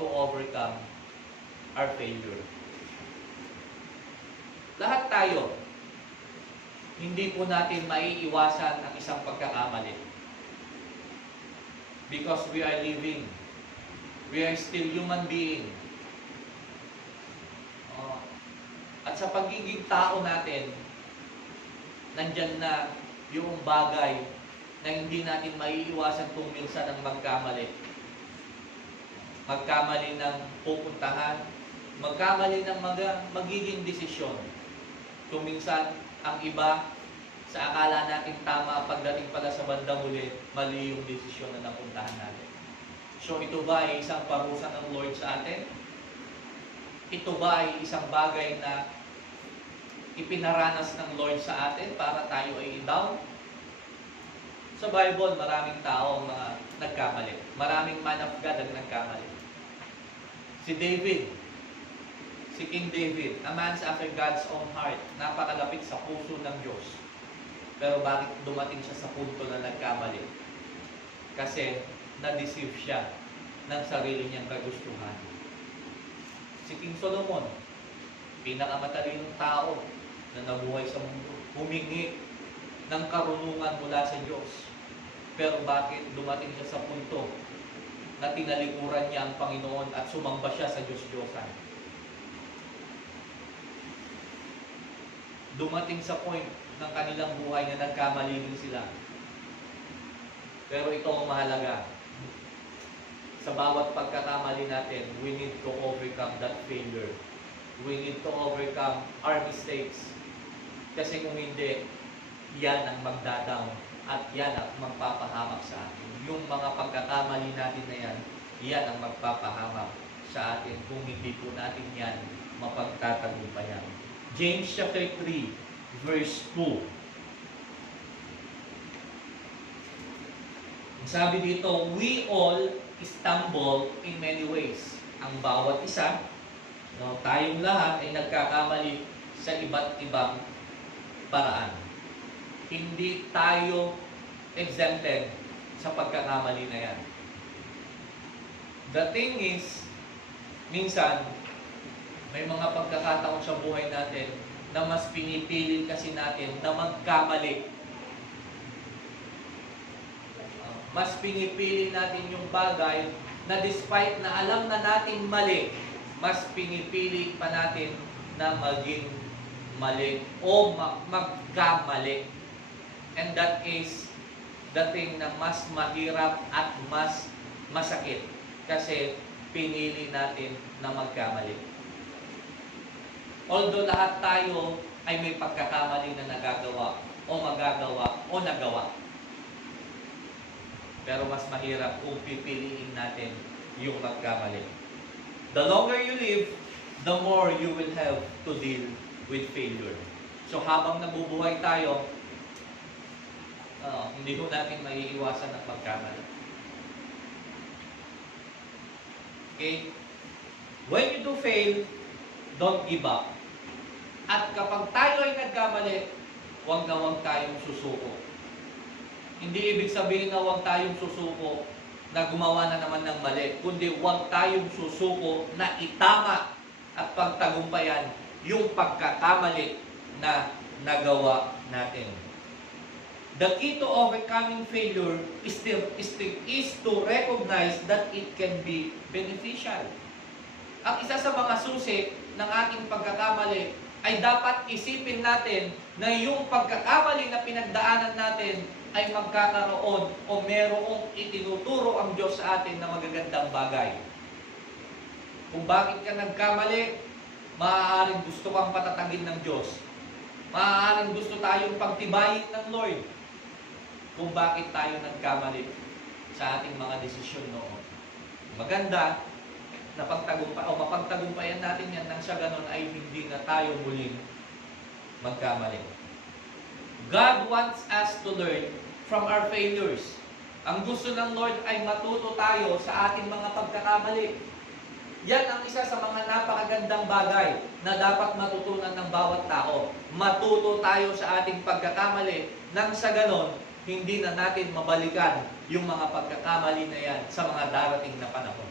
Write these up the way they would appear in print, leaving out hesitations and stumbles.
to overcome our failure. Lahat tayo, hindi po natin maiiwasan ang isang pagkakamali. Because we are living. We are still human being. At sa pagiging tao natin, nandyan na yung bagay na hindi natin maiiwasan kung minsan ang magkamali. Magkamali ng pupuntahan, magkamali ng magiging desisyon. Kung minsan ang iba, sa akala natin tama, pagdating pala sa bandang huli, mali yung desisyon na napuntahan natin. So ito ba ay isang parusa ng Lord sa atin? Ito ba ay isang bagay na ipinaranas ng Lord sa atin para tayo ay i-down? Sa Bible, maraming tao ang mga nagkamali. Maraming man of God ang nagkamali. Si David, si King David, a man after God's own heart, napakalapit sa puso ng Diyos. Pero bakit dumating siya sa punto na nagkamali? Kasi na-deceive siya ng sarili niyang kagustuhan. Si King Solomon, pinakamatalinong tao na nabuhay sa mundo, humingi ng karunungan mula sa Diyos. Pero bakit dumating siya sa punto na tinalikuran niya ang Panginoon at sumamba siya sa Diyos-Diyosan? Dumating sa point ng kanilang buhay na nagkamali din sila. Pero ito ang mahalaga. Sa bawat pagkakamali natin, we need to overcome that failure. We need to overcome our mistakes. Kasi kung hindi, yan ang magdadaw at yan ang magpapahamak sa atin. Yung mga pagkakamali natin na yan ang magpapahamak sa atin kung hindi po natin yan mapagtatagumpayan. James chapter 3, verse 2. Sabi dito, we all stumble in many ways. Ang bawat isa, tayong lahat ay nagkakamali sa iba't ibang paraan. Hindi tayo exempted sa pagkakamali na yan. The thing is, minsan, may mga pagkakataon sa buhay natin na mas pinipili kasi natin na magkamali. Mas pinipili natin yung bagay na despite na alam na natin mali, mas pinipili pa natin na maging mali o magkamali. And that is the thing na mas mahirap at mas masakit kasi pinili natin na magkamali. Although lahat tayo ay may pagkakamali na nagagawa o magagawa o nagawa. Pero mas mahirap kung pipiliin natin yung magkamali. The longer you live, the more you will have to deal with failure. So habang nabubuhay tayo, hindi ko natin maiiwasan ang magkamali. Okay? When you do fail, don't give up. At kapag tayo ay nagkamali, huwag na huwag tayong susuko. Hindi ibig sabihin na huwag tayong susuko na gumawa na naman ng mali, kundi huwag tayong susuko na itama at pagtagumpayan yung pagkakamali na nagawa natin. The key to overcoming failure is to recognize that it can be beneficial. Ang isa sa mga susi ng ating pagkakamali ay dapat isipin natin na yung pagkakamali na pinagdaanan natin ay magkakaroon o merong itinuturo ang Diyos sa atin na magagandang bagay. Kung bakit ka nagkamali, maaaring gusto kang patatagin ng Diyos. Maaaring gusto tayong pagtibayin ng Lord. Kung bakit tayo nagkamali sa ating mga desisyon noon. Maganda na mapagtagumpayan natin yan nang sa ganon ay hindi na tayo muling magkamali. God wants us to learn from our failures. Ang gusto ng Lord ay matuto tayo sa ating mga pagkakamali. Yan ang isa sa mga napakagandang bagay na dapat matutunan ng bawat tao. Matuto tayo sa ating pagkakamali nang sa ganon, hindi na natin mabalikan yung mga pagkakamali na yan sa mga darating na panahon.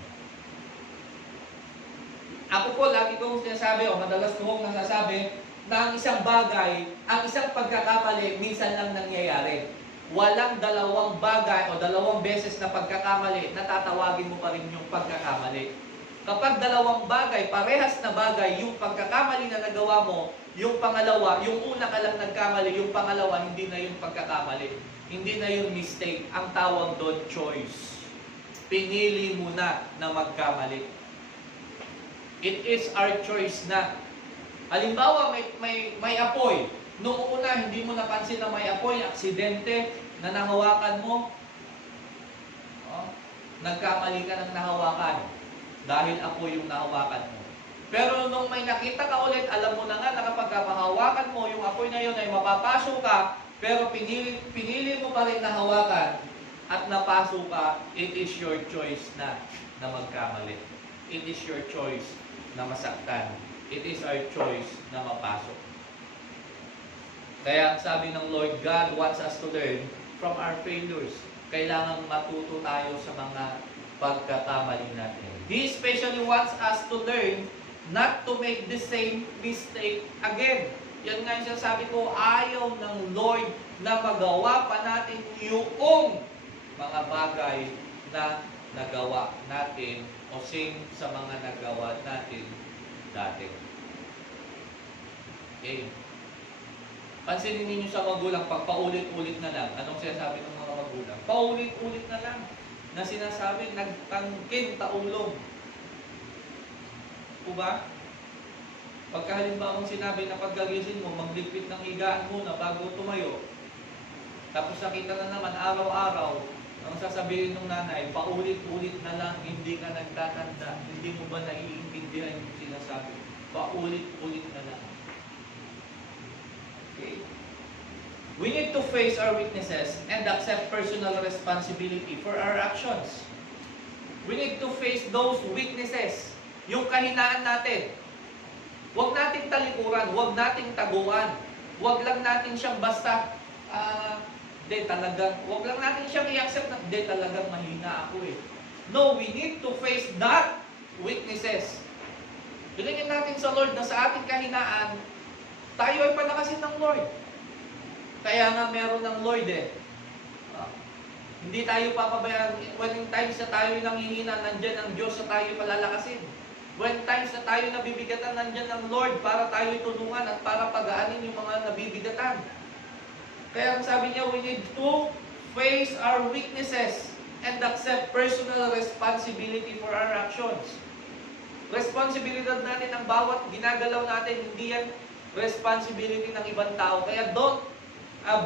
Ako po, lagi kong sinasabi, o madalas kong nasasabi, na ang isang bagay, ang isang pagkakamali, minsan lang nangyayari. Walang dalawang bagay o dalawang beses na pagkakamali na tatawagin mo pa rin yung pagkakamali. Kapag dalawang bagay, parehas na bagay, yung pagkakamali na nagawa mo, yung pangalawa, yung una ka lang nagkamali, yung pangalawa, hindi na yung pagkakamali. Hindi na yung mistake. Ang tawag doon, choice. Pinili mo na magkamali. It is our choice na. Halimbawa, may apoy. Noong una, hindi mo napansin na may apoy, aksidente, na nahawakan mo. Nagkamali ka ng nahawakan dahil apoy yung nahawakan mo. Pero nung may nakita ka ulit, alam mo na nga na kapag mahawakan mo, yung apoy na yun ay mapapasok ka, pero pinili mo pa rin na hawakan at napasok ka, it is your choice na magkamali. It is your choice na masaktan. It is our choice na mapasok. Kaya sabi ng Lord, God wants us to learn from our failures. Kailangan matuto tayo sa mga pagkakamali natin. He especially wants us to learn not to make the same mistake again. Yan nga yung sabi ko, ayaw ng Lord na magawa pa natin yung mga bagay na nagawa natin o same sa mga nagawa natin dati. Okay. Pansinin ninyo sa magulang, pag paulit-ulit na lang, anong sinasabi ng mga magulang? Paulit-ulit na lang na sinasabi, nagtangkin taulong. O ba? Pagka halimbawa mong sinabi na pagkagising mo, magligpit ng higaan muna bago tumayo. Tapos nakita na naman araw-araw, ang sasabihin ng nanay, paulit-ulit na lang, hindi ka nagtatanda. Hindi mo ba naiintindihan yung sinasabi? Paulit-ulit na lang. Okay. We need to face our weaknesses and accept personal responsibility for our actions. We need to face those weaknesses. Yung kahinaan natin. Huwag nating talikuran, huwag nating taguan. Huwag lang natin siyang basta, huwag lang natin siyang i-accept na, talagang mahina ako eh. No, we need to face that weaknesses. Hilingin natin sa Lord na sa ating kahinaan, tayo ay palakasin ng Lord. Kaya nga meron ng Lord eh. Hindi tayo papabayaan. When times na tayo nanghihina, nandyan ang Diyos na tayo palalakasin. When times na tayo nabibigatan, nandyan ang Lord para tayo tulungan at para pagaanin yung mga nabibigatan. Kaya ang sabi niya, we need to face our weaknesses and accept personal responsibility for our actions. Responsibilidad natin ang bawat ginagalaw natin, hindi yan responsibility ng ibang tao. Kaya don't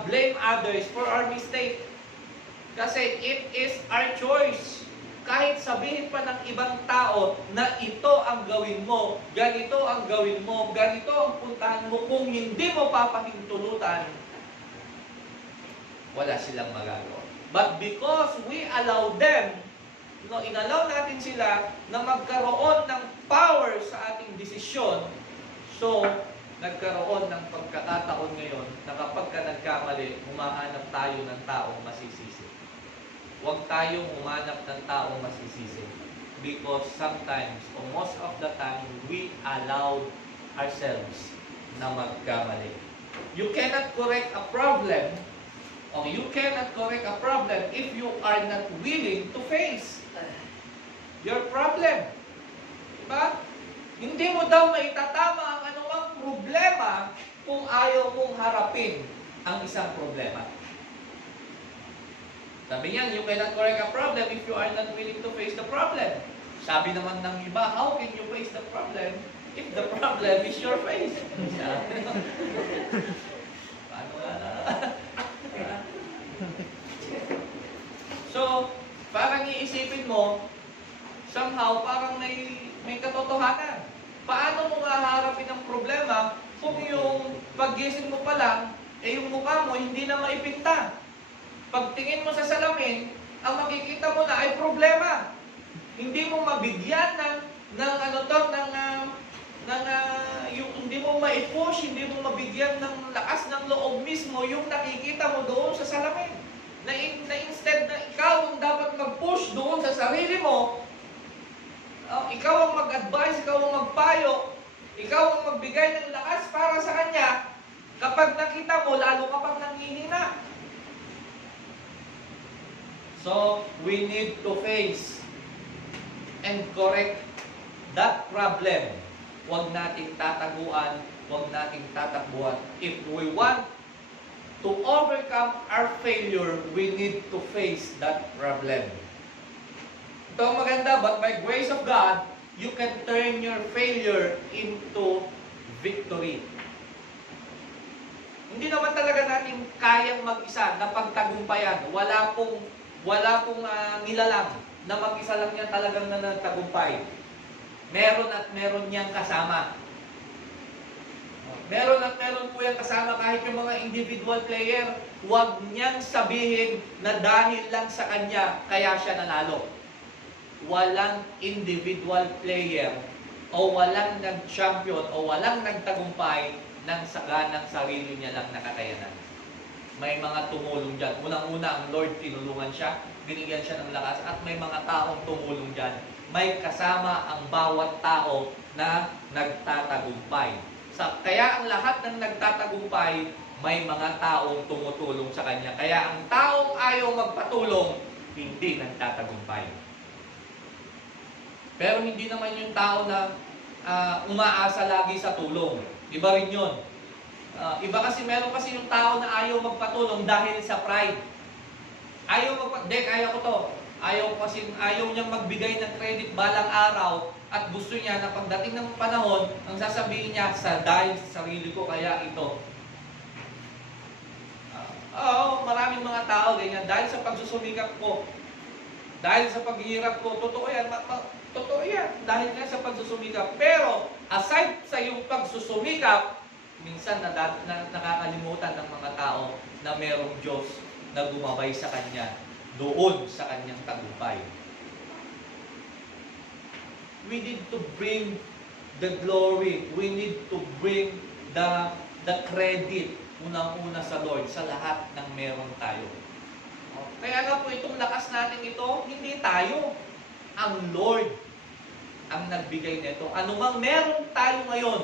blame others for our mistake. Kasi it is our choice. Kahit sabihin pa ng ibang tao na ito ang gawin mo, ganito ang gawin mo, ganito ang puntahan mo, kung hindi mo papahintulutan, wala silang magagawa. But because we allow them, inalaw natin sila na magkaroon ng power sa ating desisyon, so nagkaroon ng pagkakataon ngayon na kapag ka nagkamali, humahanap tayo ng taong masisisi. Huwag tayong humanap ng taong masisisi. Because sometimes, or most of the time, we allow ourselves na magkamali. You cannot correct a problem, or you cannot correct a problem if you are not willing to face your problem. Diba? Hindi mo daw maitatama ang anumang problema kung ayaw mong harapin ang isang problema. Sabi niyan, you cannot correct a problem if you are not willing to face the problem. Sabi naman ng iba, how can you face the problem if the problem is your face? Paano nga? So, parang iisipin mo, somehow, parang may katotohanan. Paano mo maharapin ang problema kung yung paggising mo pa lang, yung mukha mo hindi na maipinta? Pagtingin mo sa salamin, ang makikita mo na ay problema. Hindi mo mabigyan hindi mo ma-push, hindi mo mabigyan ng lakas ng loob mismo yung nakikita mo doon sa salamin. Na instead na ikaw ang dapat mag-push doon sa sarili mo, Ikaw ang mag-advise, ikaw ang magpayo, ikaw ang magbigay ng lakas para sa kanya. Kapag nakita mo, lalo ka pang nanghihina. So, we need to face and correct that problem. Huwag nating tataguan, huwag nating tatakbuhan. If we want to overcome our failure, we need to face that problem. Ito ang maganda, but by grace of God, you can turn your failure into victory. Hindi naman talaga natin kayang mag-isa na pagtagumpayan. Wala pong nilalang na mag-isa lang yan talagang nanatagumpay. Meron at meron niyang kasama. Meron at meron po yan kasama kahit yung mga individual player. Huwag niyang sabihin na dahil lang sa kanya, kaya siya nanalo. Walang individual player o walang nag-champion o walang nagtagumpay nang saganang sarili niya lang nakakayanan. May mga tumulong dyan. Unang-una, ang Lord tinulungan siya, binigyan siya ng lakas, at may mga taong tumulong dyan. May kasama ang bawat tao na nagtatagumpay. Kaya ang lahat ng nagtatagumpay, may mga taong tumutulong sa kanya. Kaya ang taong ayaw magpatulong, hindi nagtatagumpay. Pero hindi naman yung tao na umaasa lagi sa tulong. Iba rin yun. Iba kasi, meron kasi yung tao na ayaw magpatulong dahil sa pride. Kaya ko to. Ayaw niyang magbigay ng credit balang araw at gusto niya na pagdating ng panahon, ang sasabihin niya, dahil sa sarili ko, kaya ito. Maraming mga tao ganyan. Dahil sa pagsusumikap ko, dahil sa paghihirap ko, totoo yan. Totoo yan, dahil nga sa pagsusumikap. Pero, aside sa yung pagsusumikap, minsan nakakalimutan ng mga tao na merong Diyos na gumabay sa Kanya doon sa Kanyang tagumpay. We need to bring the glory. We need to bring the credit unang-una sa Lord sa lahat ng meron tayo. Kaya nga po itong lakas natin ito, hindi tayo. Ang Lord ang nagbigay nito. Anumang meron tayo ngayon,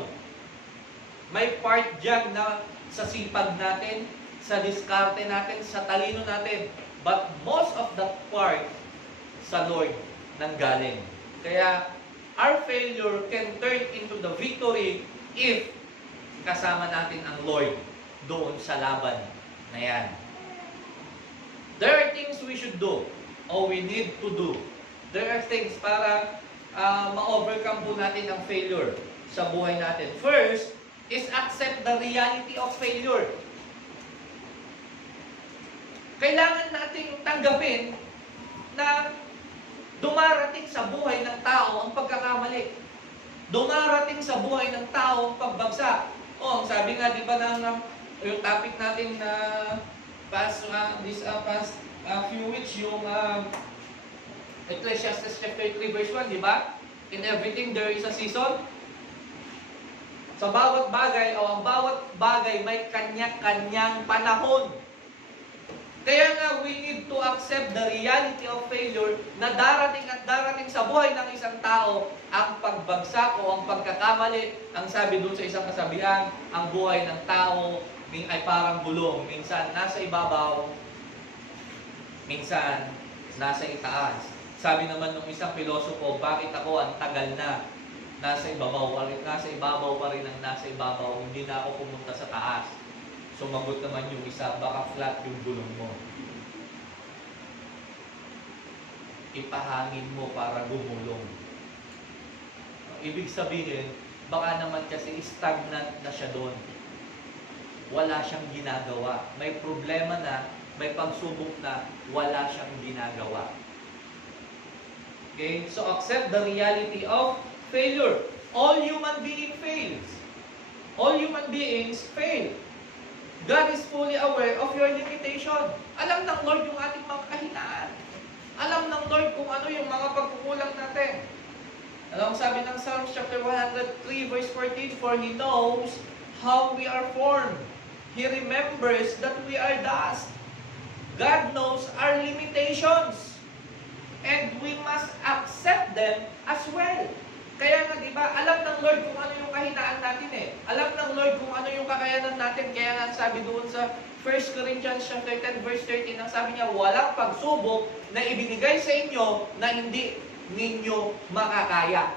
may part dyan na sa sipag natin, sa diskarte natin, sa talino natin. But most of that part sa Lord nanggaling. Kaya our failure can turn into the victory if kasama natin ang Lord doon sa laban na yan. There are things we should do or we need to do. There are things para ma-overcome po natin ang failure sa buhay natin. First is accept the reality of failure. Kailangan nating tanggapin na dumarating sa buhay ng tao ang pagkakamali. Dumarating sa buhay ng tao ang pagbagsak. Ang sabi nga, di ba, yung topic natin na past few weeks, yung Ecclesiastes chapter 3 verse 1, di ba? In everything there is a season. Sa bawat bagay o ang bawat bagay may kanya-kanyang panahon. Kaya nga, we need to accept the reality of failure na darating at darating sa buhay ng isang tao ang pagbagsak o ang pagkakamali. Ang sabi dun sa isang kasabihan, ang buhay ng tao ay parang gulong. Minsan nasa ibabaw, minsan nasa itaas. Sabi naman ng isang pilosopo, bakit ako ang tagal na nasa ibabaw pa rin ang nasa ibabaw, hindi na ako pumunta sa taas. Sumagot naman yung isa, baka flat yung gulong mo. Ipahangin mo para gumulong. Ibig sabihin, baka naman kasi stagnant na siya doon. Wala siyang ginagawa. May problema na, may pagsubok na, wala siyang ginagawa. Okay? So accept the reality of failure. All human beings fails. All human beings fail. God is fully aware of your limitation. Alam ng Lord yung ating mga kahinaan. Alam ng Lord kung ano yung mga pagkukulang natin. Alam, sabi ng Psalms chapter 103 verse 14, for He knows how we are formed. He remembers that we are dust. God knows our limitations. And we must accept them as well. Kaya nga, di ba, alam ng Lord kung ano yung kahinaan natin eh. Alam ng Lord kung ano yung kakayanan natin. Kaya nga sabi doon sa 1 Corinthians chapter 10 verse 13, ang sabi niya, walang pagsubok na ibinigay sa inyo na hindi ninyo makakaya.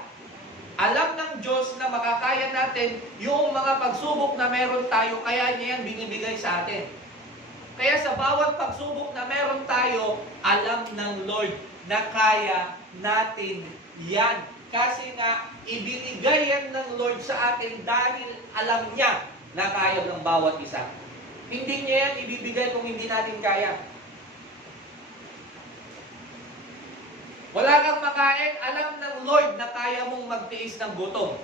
Alam ng Diyos na makakaya natin yung mga pagsubok na meron tayo, kaya niya yan binibigay sa atin. Kaya sa bawat pagsubok na meron tayo, alam ng Lord na kaya natin yan. Kasi nga, ibinigay yan ng Lord sa atin dahil alam niya na kaya ng bawat isa. Hindi niya yan ibibigay kung hindi natin kaya. Wala kang makain, alam ng Lord na kaya mong magtiis ng gutom.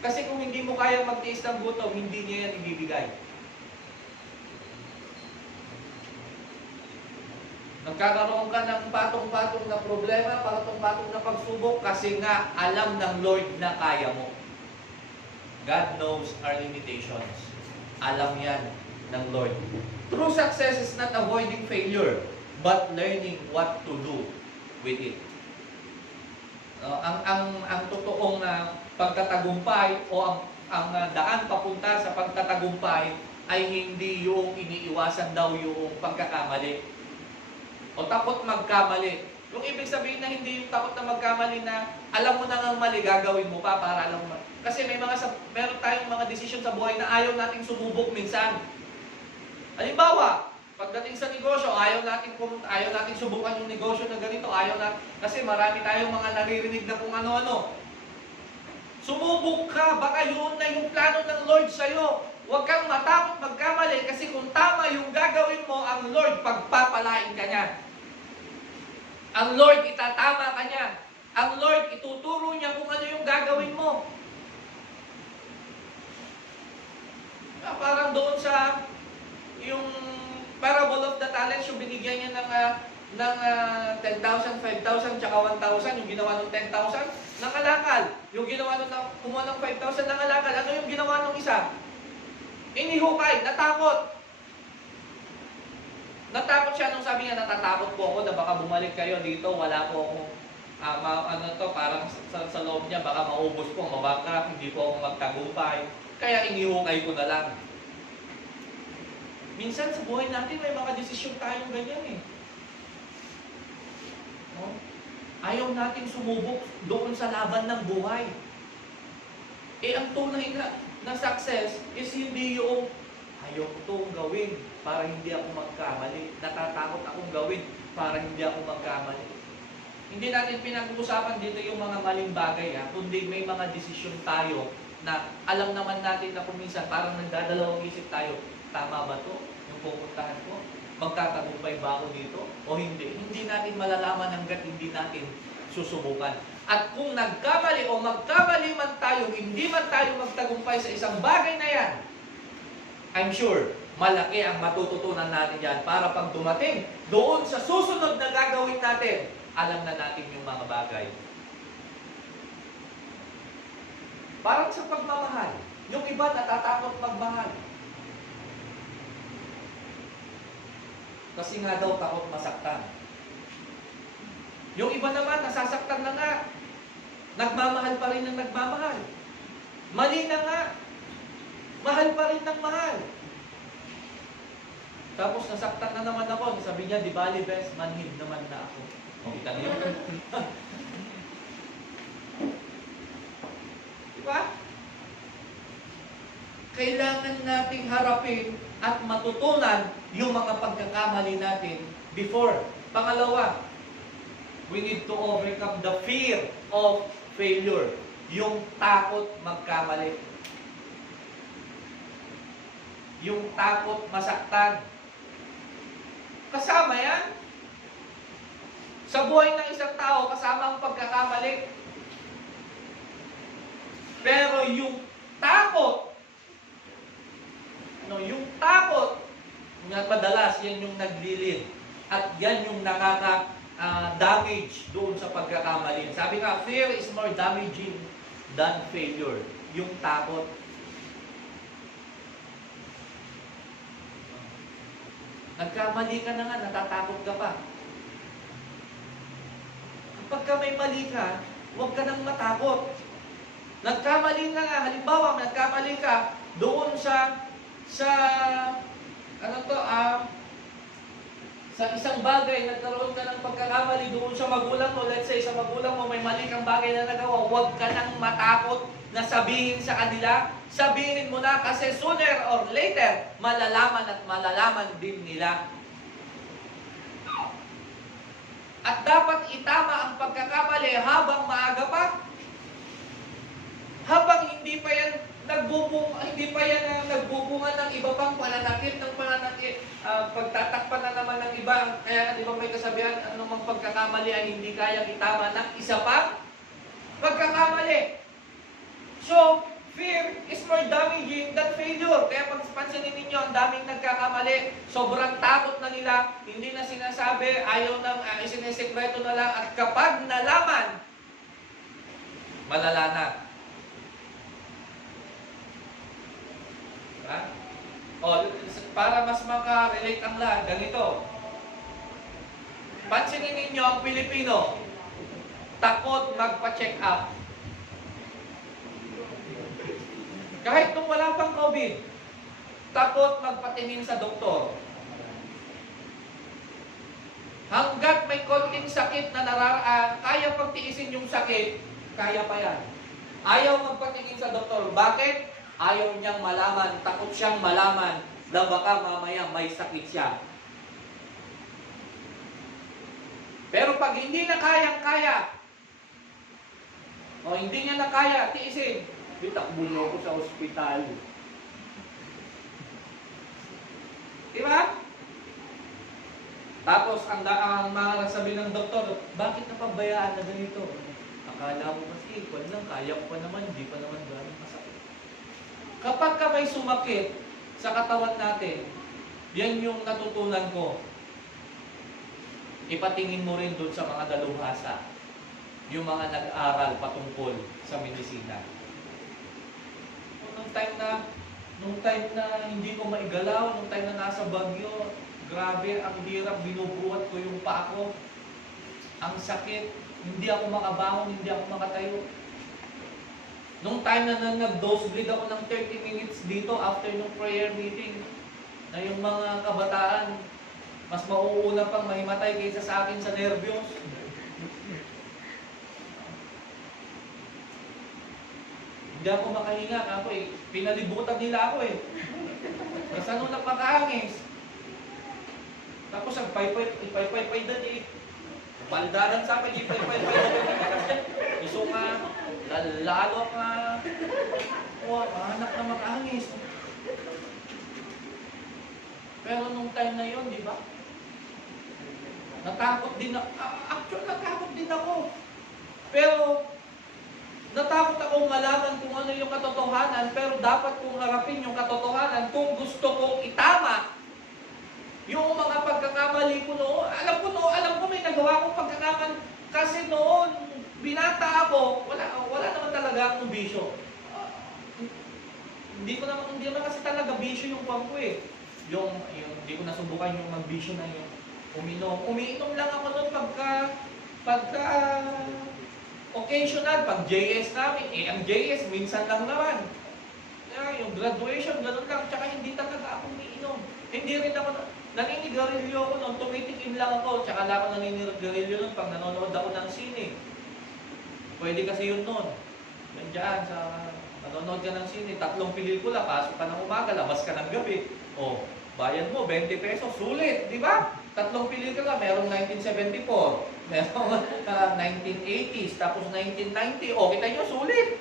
Kasi kung hindi mo kaya magtiis ng gutom, hindi niya yan ibibigay. Nagkakaroon ka ng patong-patong na problema, patong-patong na pagsubok, kasi nga alam ng Lord na kaya mo. God knows our limitations. Alam yan ng Lord. True success is not avoiding failure, but learning what to do with it. Ang totoong pagtatagumpay o ang daan papunta sa pagtatagumpay ay hindi yung iniiwasan daw yung pagkakamali o takot magkamali. Yung ibig sabihin na hindi yung takot na magkamali na alam mo na ang mali, gagawin mo pa para alam mo. Kasi meron tayong mga desisyon sa buhay na ayaw nating sumubok minsan. Halimbawa, pagdating sa negosyo, ayaw natin subukan yung negosyo na ganito, kasi marami tayong mga naririnig na kung ano-ano. Sumubok ka, baka yun na yung plano ng Lord sa'yo. Huwag kang matakot magkamali, kasi kung tama yung gagawin mo, ang Lord pagpapalain ka niya. Ang Lord itatama ka niya. Ang Lord ituturo niya kung ano yung gagawin mo. Parang doon sa yung parable of the talents, yung binigyan niya ng 10,000, 5,000, tsaka 1,000, yung ginawa ng 10,000, nangalakal. Yung ginawa kumuha ng 5,000, nangalakal. Ano yung ginawa ng isa? Inihukay, natakot. Natakot siya nung sabi niya, natatakot po ako na baka bumalik kayo dito, wala po akong, parang sa loob niya, baka maubos po, mabangkrap, hindi po ako magtagumpay. Kaya inihukay ko na lang. Minsan sa buhay natin, may mga desisyon tayong ganyan eh. No? Ayaw natin sumubok doon sa laban ng buhay. Ang tunay na success is hindi yung ayaw ko itong gawin para hindi ako magkamali. Natatakot akong gawin para hindi ako magkamali. Hindi natin pinag-uusapan dito yung mga maling bagay, kundi may mga desisyon tayo na alam naman natin na kuminsan parang nagdadalawang isip tayo, tama ba to? Yung pupuntahan ko? Magtatagumpay ba ako dito? O hindi? Hindi natin malalaman hanggat hindi natin susubukan. At kung nagkamali o magkamali man tayo, hindi man tayo magtagumpay sa isang bagay na yan, I'm sure, malaki ang matututunan natin yan para pag dumating doon sa susunod na gagawin natin, alam na natin yung mga bagay. Parang sa pagmamahal, yung iba natatakot magmahal. Kasi nga daw takot masaktan. Yung iba naman, nasasaktan na nga. Nagmamahal pa rin ng nagmamahal. Mali na nga. Mahal pa rin ng mahal. Tapos nasaktan na naman ako. Sabi niya, di bali best, manhid naman na ako. Kita niyo? Diba? Kailangan nating harapin at matutunan yung mga pagkakamali natin before. Pangalawa, we need to overcome the fear of failure. Yung takot magkamali. Yung takot masaktan. Kasama yan. Sa buhay ng isang tao, kasama ang pagkakamali. Pero yung takot, yung takot, madalas yan yung naglilid. At yan yung damage doon sa pagkakamali. Sabi nga, fear is more damaging than failure. Yung takot. Nagkamali ka na nga, natatakot ka pa. pagka may mali ka, huwag ka nang matakot. Nagkamali ka nga, halimbawa, nagkamali ka doon sa sa isang bagay, nagkaroon ka ng pagkakamali doon sa magulang mo, let's say sa magulang mo may mali kang bagay na nagawa, huwag ka nang matakot na sabihin sa kanila. Sabihin mo na kasi sooner or later, malalaman at malalaman din nila. At dapat itama ang pagkakamali habang maaga pa. Habang hindi pa yan nagbubunga ng iba pang pananakit, pagtatakpan na naman ng iba. Kaya di ba may kasabihan, anumang pagkakamali ay hindi kayang itama ng isa pang pagkakamali. So, fear is more damaging than failure. Kaya pag pansinin ninyo, ang daming nagkakamali, sobrang takot na nila, hindi na sinasabi, ayaw nang isinesekreto na lang, at kapag nalaman, malala na. O, para mas maka-relate ang lahat, ganito. Pansinin ninyo ang Pilipino, takot magpa-check up. Kahit nung wala pang COVID, takot magpatingin sa doktor. Hanggat may konting sakit na kaya pagtiisin yung sakit, kaya pa yan. Ayaw magpatingin sa doktor. Bakit? Ayaw niyang malaman, takot siyang malaman na baka mamaya may sakit siya. Pero pag hindi na kayang-kaya, o hindi niya na kaya, tiisin, itakbo niyo ako sa ospital. Diba? Tapos, ang mga sabi ng doktor, bakit napabayaan na ganito? Akala mo kasi, kaya ko pa naman, hindi pa naman gano'n masakit. Kapag ka may sumakit sa katawan natin, yan yung natutunan ko. Ipatingin mo rin doon sa mga dalubhasa, yung mga nag-aral patungkol sa medisina. Nung time na hindi ko maigalaw, nung time na nasa Baguio, grabe, ang hirap, binubuhat ko yung paa ko. Ang sakit, hindi ako makabangon, hindi ako makatayo. Nung time na nag-dose bleed ako ng 30 minutes dito after nung prayer meeting, na yung mga kabataan, mas mauuna pang mahimatay kaysa sa akin sa nervyos. Hindi ako makahinga, pinalibutan nila ako eh. Kasi ano napakaangis. Tapos ang pay-pay doon eh. Paldaran sa akin, pay-pay. Iso ka, lalo ka. Anak na makaangis. Pero nung time na yun, di ba? Natakot din ako. Actually, natakot din ako. Pero, natakot akong malaman kung ano yung katotohanan, pero dapat kong harapin yung katotohanan kung gusto kong itama yung mga pagkakamali ko noon. Alam ko may nagawa kong pagkakamali. Kasi noon, binata ako, wala naman talaga akong bisyo. Hindi naman kasi talaga bisyo yung pang ko eh. Yung hindi ko nasubukan yung magbisyo na yung uminom. Umiinom lang ako noon pagka occasional, pag JS namin. Ang JS, minsan lang naman. Yung graduation, ganun lang. Tsaka hindi talaga ako umiinom. Hindi rin ako, naninigarilyo ako noon, tumitikim lang ako. Tsaka lang ako naninigarilyo noon pag nanonood ako ng sine. Pwede kasi yun noon. Nandiyan sa nanonood ka ng sine, 3 pelikula, pasok ka ng umaga, labas ka ng gabi. O, bayad mo, 20 pesos, sulit, di ba? 3 pelikula, merong 1974, merong 1980s, tapos 1990, o, kita nyo, sulit.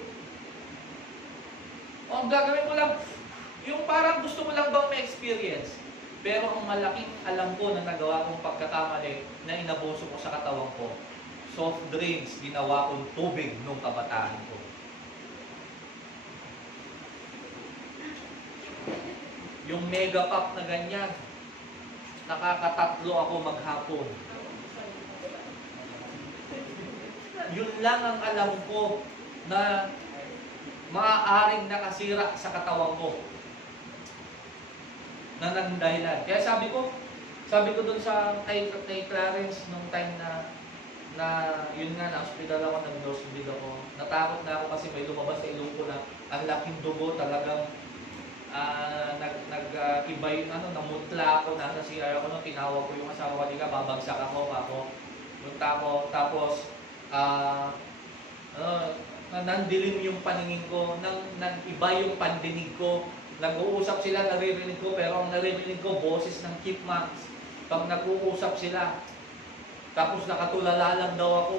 O, ang gagawin ko lang, yung parang gusto mo lang bang ma-experience, pero ang malaking alam ko na nagawa kong pagkakamali na inabuso ko sa katawan ko, soft drinks, ginawa kong tubig nung kabataan ko. Yung mega pop na ganyan, nakakatatlo ako maghapon. Yun lang ang alam ko na maaaring nakasira sa katawan ko. Na nagdahilan. Kaya sabi ko dun sa kay Clarence nung time na yun nga, na-hospital ako, nag-nose bleed ako. Natakot na ako kasi may lumabas sa ilong ko na ang laking dugo talagang iba yung namutla ako, nasa CR ako, tinawag ko yung asawa ko, di ka, babagsak ako. Punta ako, tapos, nandilim yung paningin ko, iba yung pandinig ko, nag-uusap sila, naririnig ko, pero ang naririnig ko, boses ng chipmunks, pag nag-uusap sila, tapos nakatulala lang daw ako.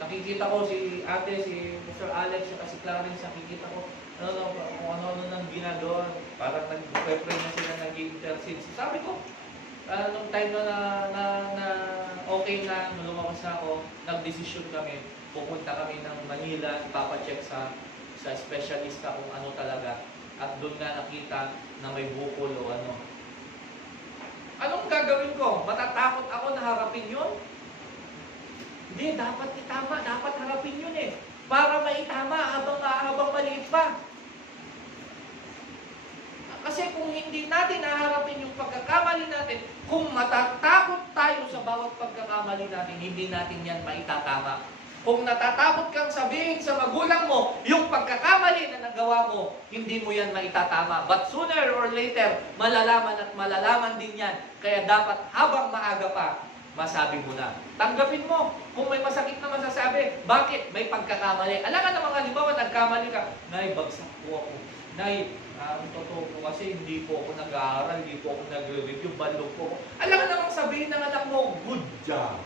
Nakikita ko si ate, si Mr. Alex, si Clarence, nakikita ko, kung ano nang ginagawa, parang nag-pray na sila, nag-intercede. Sabi ko, nung time na okay na, nung lumabas na ako, nag-desisyon kami, pupunta kami ng Manila, ipapacheck sa specialista kung ano talaga. At doon nga nakita na may bukol o ano. Anong gagawin ko? Matatakot ako na harapin yun? Hindi, dapat itama, dapat harapin yun eh. Para maitama habang maliit pa. Kasi kung hindi natin naharapin yung pagkakamali natin, kung matatakot tayo sa bawat pagkakamali natin, hindi natin yan maitatama. Kung natatakot kang sabihin sa magulang mo, yung pagkakamali na nagawa mo, hindi mo yan maitatama. But sooner or later, malalaman at malalaman din yan. Kaya dapat habang maaga pa, masabi mo na. Tanggapin mo. Kung may masakit na masasabi, bakit? May pagkakamali. Alam ka naman, halimbawa, nagkamali ka, Nay, bagsak po ako. Nay, ang totoo po kasi hindi po ako nag-aaral, hindi po ako nagre-review, balog po ako. Alam ka namang sabihin ng anak mo, good job.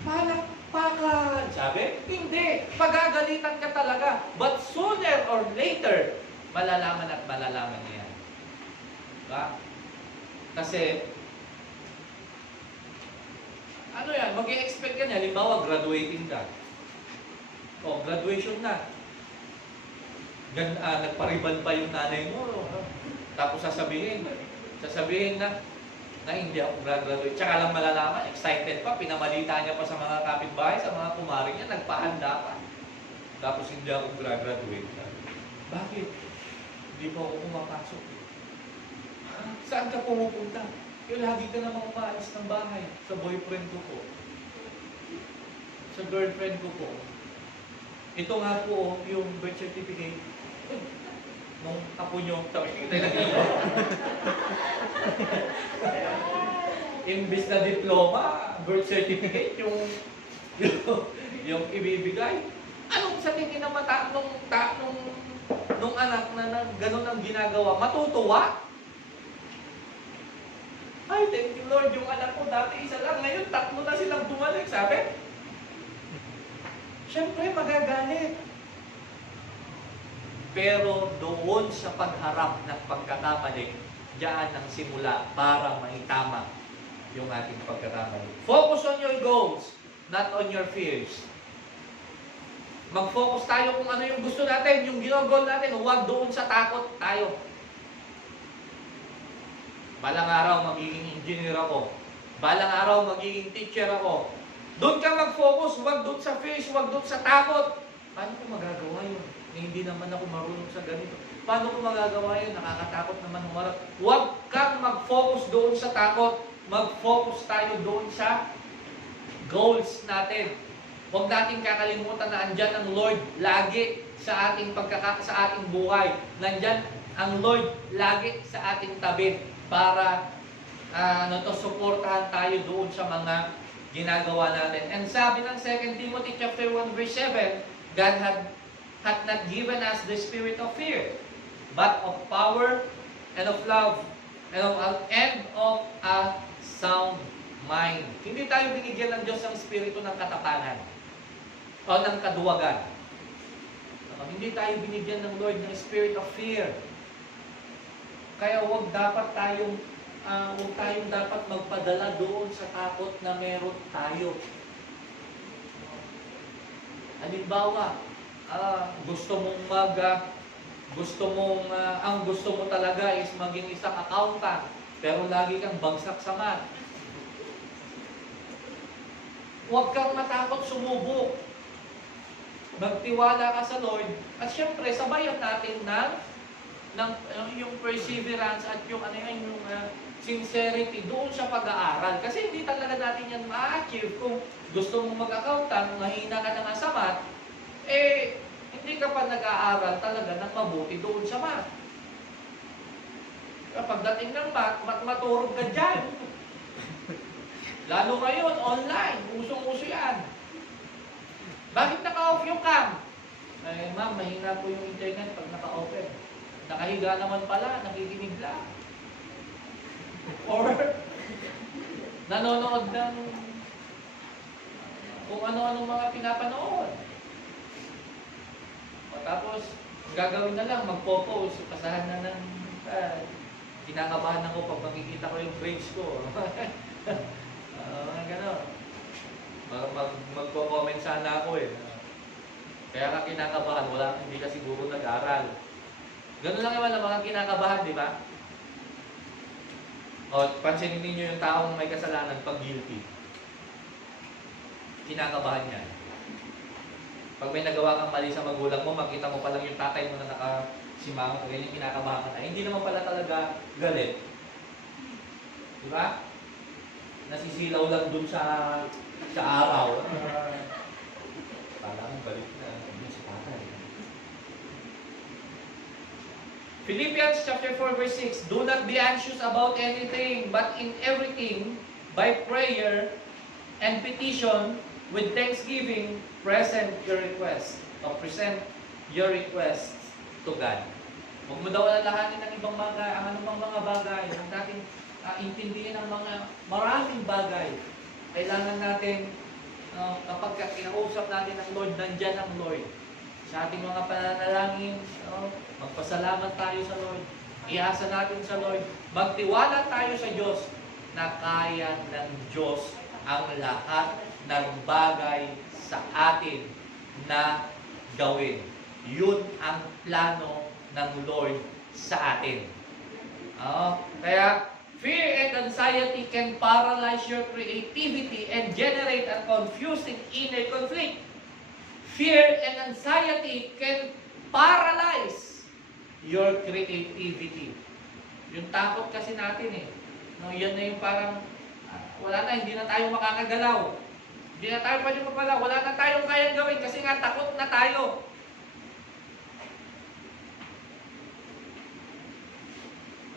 Palakpakan. Sabi? Hindi. Pagagalitan ka talaga. But sooner or later, malalaman at malalaman niya. Diba? Kasi, ano yan, mag-i-expect ka niya. Halimbawa, graduating ka. O, graduation na. Nagpariban pa yung nanay mo. Tapos sasabihin na hindi ako graduate. Tsaka lang malalaman, excited pa, pinamalita niya pa sa mga kapitbahay, sa mga kumari niya, nagpahanda pa. Tapos hindi ako graduate. Bakit? Hindi pa ako pumapasok. Saan ka pumupunta? Lagi ka namang umaalis ng bahay. Sa boyfriend ko po. Sa girlfriend ko po. Ito nga po, yung birth certificate. Nung apo nyo, imbis na diploma, birth certificate, yung ibibigay. Anong sa tingin ng mata nung anak na gano'n ang ginagawa? Matutuwa? Ay, thank you Lord, yung anak ko dati isa lang, ngayon 3 na silang bumalik, sabi? Siyempre, magagalit. Pero doon sa pagharap ng pagkakamali, diyan ang simula para maitama yung ating pagkakamali. Focus on your goals, not on your fears. Mag-focus tayo kung ano yung gusto natin, yung ginagol natin, huwag doon sa takot tayo. Balang araw magiging engineer ako. Balang araw magiging teacher ako. Doon ka mag-focus, huwag doon sa fears, huwag doon sa takot. Paano ko magagawa yun? Hindi naman ako marunong sa ganito. Paano ko magagawa yun? Nakakatakot naman humarap. Huwag kang mag-focus doon sa takot. Mag-focus tayo doon sa goals natin. Huwag natin kakalimutan na andyan ang Lord lagi sa ating sa ating buhay. Nandyan ang Lord lagi sa ating tabi para suportahan tayo doon sa mga ginagawa natin. And sabi ng 2 Timothy chapter 1 verse 7, God hath not given us the spirit of fear, but of power and of love and of a sound mind. Hindi tayo binigyan ng Diyos ng espiritu ng katapangan o ng kaduwagan. Hindi tayo binigyan ng Lord ng spirit of fear. Kaya huwag tayong dapat magpadala doon sa takot na meron tayo. Halimbawa, ang gusto mo talaga is maging isang accountant, pero lagi kang bagsak sa math. Huwag kang matakot sumubok. Magtiwala ka sa Lord, at syempre sabayan natin ng yung perseverance at yung sincerity doon sa pag-aaral. Kasi hindi talaga natin yan ma-achieve kung gusto mong mag-accountant, mahina ka na nga sa math, eh, hindi ka pa nag-aaral talaga ng mabuti doon sa math. Kapag dating ng math, maturog ka dyan. Lalo ngayon, online, usong-uso yan. Bakit naka-off yung cam? Eh, ma'am, mahina po yung internet pag naka-open. Nakahiga naman pala, nakikinig lang. Or, nanonood ng kung ano-ano mga pinapanood. O tapos, gagawin na lang, magpo-post, pasahan na ng kinakabahan ako pag makikita ko yung grades ko. Gano'n. Magko-comment sana ako eh. Kaya ka kinakabahan, hindi ka siguro nag-aral. Gano'n lang naman ang mga kinakabahan, di ba? O, pansinin ninyo yung taong may kasalanan pag guilty. Kinakabahan yan. Pag may nagawa kang mali sa magulang mo, makita mo pa lang yung tatay mo na nakasimangot, ganyan kinakabahan ka na. Hindi naman pala talaga galit. Di ba? Nasisilaw lang dun sa araw. Parang balik na si tatay. Philippians chapter 4 verse 6, do not be anxious about anything, but in everything, by prayer and petition, with thanksgiving, present your requests to God. Huwag mo daw alalahanin ng ibang bagay, ang anumang mga bagay, ang natin intindihin ang mga maraming bagay. Kailangan natin, kapag kinausap natin ang Lord, nandyan ang Lord. Sa ating mga pananalangin, magpasalamat tayo sa Lord. Iasa natin sa Lord. Magtiwala tayo sa Diyos na kaya ng Diyos ang lahat ng bagay sa atin na gawin. Yun ang plano ng Lord sa atin. Kaya, fear and anxiety can paralyze your creativity and generate a confusing inner conflict. Fear and anxiety can paralyze your creativity. Yung takot kasi natin eh. No, yan na yung parang, wala na, hindi na tayo makakagalaw. Hindi na tayo pwede mapala. Wala na tayong kayang gawin kasi nga takot na tayo.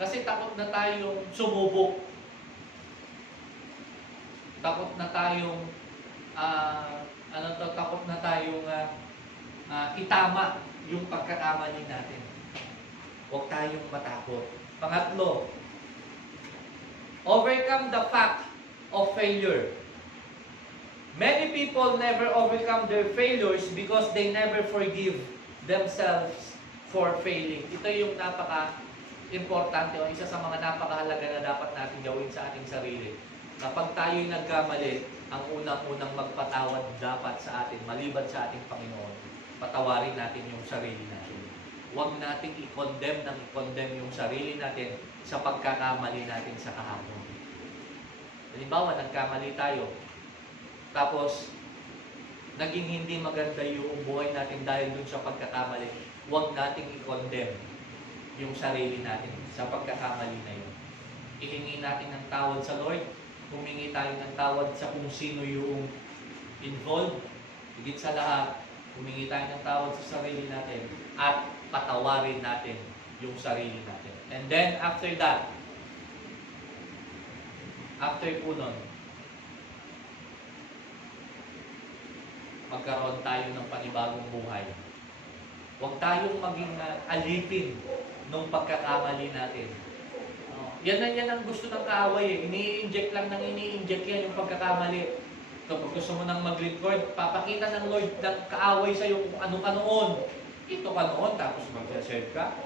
Kasi takot na tayong sumubok. Takot na tayong takot na tayong itama yung pagkakamali natin. Huwag tayong matakot. Pangatlo, overcome the fact of failure. Many people never overcome their failures because they never forgive themselves for failing. Ito yung napaka-importante o isa sa mga napakahalaga na dapat natin gawin sa ating sarili. Kapag tayo'y nagkamali, ang unang-unang magpatawad dapat sa atin, maliban sa ating Panginoon, patawarin natin yung sarili natin. Huwag nating i-condemn yung sarili natin sa pagkakamali natin sa kahapon. Halimbawa, nagkamali tayo, tapos naging hindi maganda yung buhay natin dahil dun sa pagkakamali, huwag nating i-condemn yung sarili natin sa pagkakamali na yun. Ihingi natin ng tawad sa Lord, humingi tayo ng tawad sa kung sino yung involved. Higit sa lahat, humingi tayo ng tawad sa sarili natin at patawarin natin yung sarili natin. And then, after that, after po nun, magkaroon tayo ng panibagong buhay. Huwag tayong maging alipin ng pagkakamali natin. Yan ang gusto ng kaaway eh. Ini-inject lang ng ini-inject yan yung pagkakamali. Kapag gusto mo nang mag-record, papakita ng Lord ng kaaway sa'yo kung ano ka noon. Ito ka noon, tapos mag-serve ka.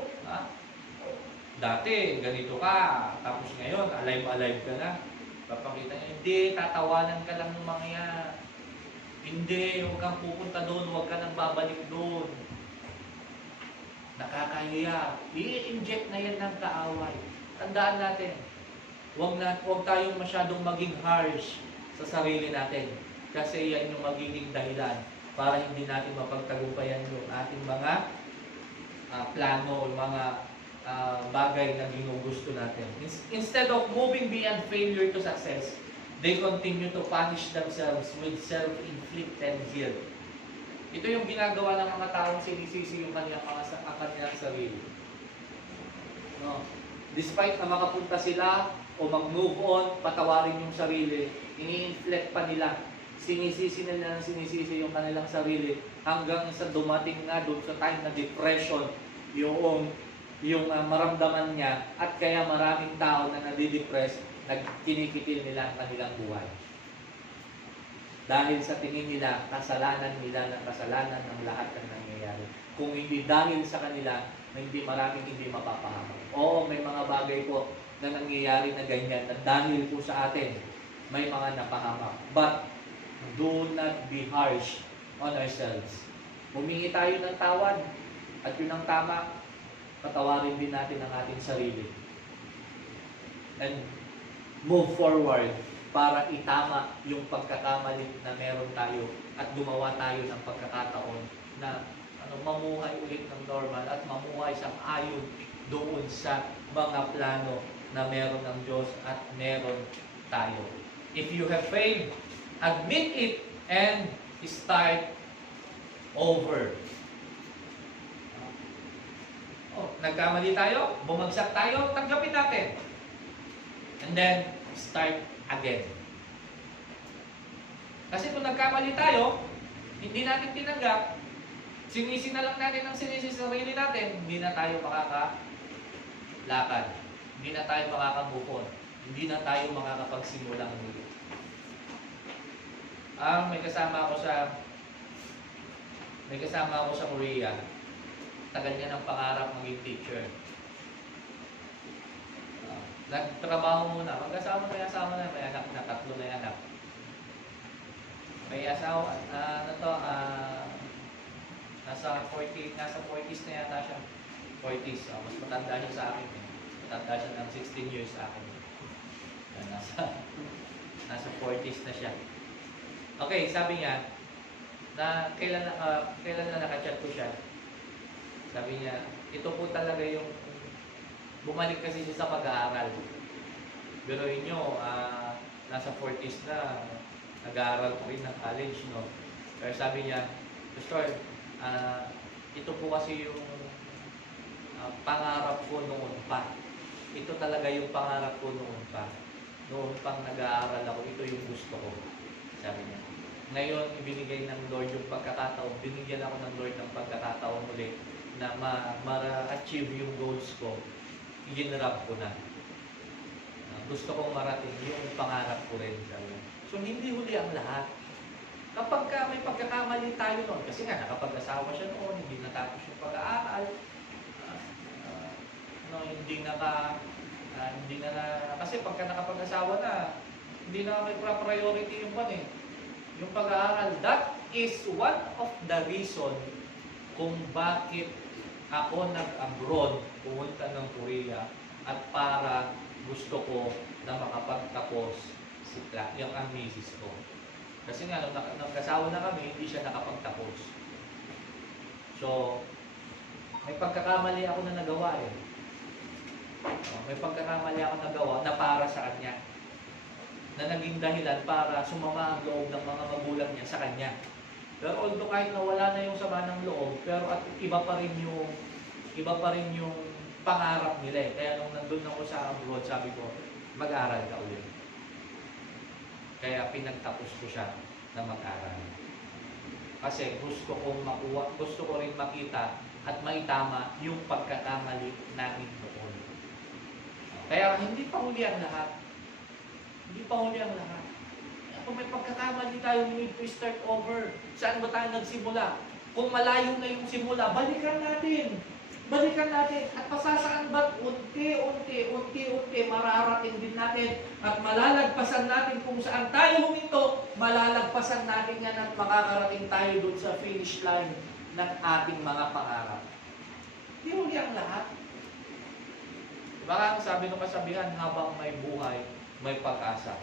Dati, ganito ka. Tapos ngayon, alive ka na. Papakita niya, hindi, tatawanan ka lang ng mga yan. Hindi, huwag kang pupunta doon, huwag ka nang babalik doon. Nakakahiya. I-inject na yan ng kaaway. Tandaan natin, huwag tayong masyadong maging harsh sa sarili natin. Kasi yan yung magiging dahilan para hindi natin mapagtagumpayan yung ating mga plano, mga bagay na ginugusto natin. Instead of moving beyond failure to success, they continue to punish themselves with self-inflicted guilt. Ito yung ginagawa ng mga taong sinisisi yung kanyang sarili. No? Despite na makapunta sila o mag-move on, patawarin yung sarili, ini-inflict pa nila, sinisisi yung kanilang sarili hanggang sa dumating nga doon sa time na depression yung maramdaman niya, at kaya maraming tao na nadidepress, nagkinikitil nila ang kanilang buhay. Dahil sa tingin nila, kasalanan nila ng kasalanan ng lahat ng nangyayari. Kung hindi dahil sa kanila, maraming hindi mapapahamak. Oo, may mga bagay po na nangyayari na ganyan, na dahil po sa atin, may mga napahamak. But, do not be harsh on ourselves. Humingi tayo ng tawad, at yun ang tama, patawarin din natin ang ating sarili. And move forward para itama yung pagkakamali na meron tayo at gumawa tayo ng pagkakataon na mamuhay ulit ng normal at mamuhay sang ayon doon sa mga plano na meron ng Diyos at meron tayo. If you have failed, admit it and start over. Nagkamali tayo, bumagsak tayo, tanggapin natin. And then, start again. Kasi kung nagkamali tayo, hindi natin tinanggap, sinisi na lang natin ang sinisi sa sarili natin, hindi na tayo makakalakad. Hindi na tayo makakabukod. Hindi na tayo makakapagsimula muli. May kasama ako sa Korea. Tagal niya ng pangarap maging teacher. Nagtrabaho muna. Mag-asawa na, may anak na, 3 na yung anak. May asawa, nasa 40s na yata siya. 40s. Mas matanda siya sa akin. Matanda siya ng 16 years sa akin. Nasa 40s na siya. Okay, sabi niya, na kailan na nakachat ko siya. Sabi niya, ito po talaga yung bumalik kasi siya sa pag-aaral. Biruin nyo, nasa 40s na, nag-aaral po rin ng college, no? Pero sabi niya, Pastor, ito po kasi yung pangarap ko noon pa. Ito talaga yung pangarap ko noon pa. Noon pang nag-aaral ako, ito yung gusto ko. Sabi niya. Ngayon, ibinigay ng Lord yung pagkakataon. Binigyan ako ng Lord ng pagkakataon ulit na ma-achieve yung goals ko. Ginrab ko na. Gusto kong marating yung pangarap ko rin. So, hindi huli ang lahat. Kapag may pagkakamali tayo noon, kasi nga nakapag-asawa siya noon, hindi natapos yung pag-aaral, kasi pagka nakapag-asawa na, hindi na may priority yung yung pag-aaral. That is one of the reason kung bakit ako nag-abroad, pumunta ng Korea, at para gusto ko na makapagtapos yung ang misis ko. Kasi nga, nung nagkasawa na kami, hindi siya nakapagtapos. So, may pagkakamali ako na nagawa eh. May pagkakamali ako nagawa na para sa kanya. Na naging dahilan para sumama ang loob ng mga magulang niya sa kanya. Pero although kahit nawala na yung sama ng loob, pero at iba pa rin yung pangarap nila eh. Kaya nung nandun ako sa abroad, sabi ko, mag-aral ka ulit. Kaya pinagtapos ko siya na mag-aral. Kasi gusto ko rin makita at maitama yung pagkakamali namin noon. Kaya hindi pa huli ang lahat. Hindi pa huli ang lahat. Kung may pagkakamali tayo, we need to start over. Saan ba tayo nagsimula? Kung malayo na yung simula, balikan natin. Balikan natin. At pasasaan ba't unti-unti mararating din natin at malalagpasan natin kung saan tayo huminto, malalagpasan natin yan at makakarating tayo doon sa finish line ng ating mga pangarap. Hindi huli ang lahat. Baka sabi ng kasabihan, habang may buhay, may pag-asa.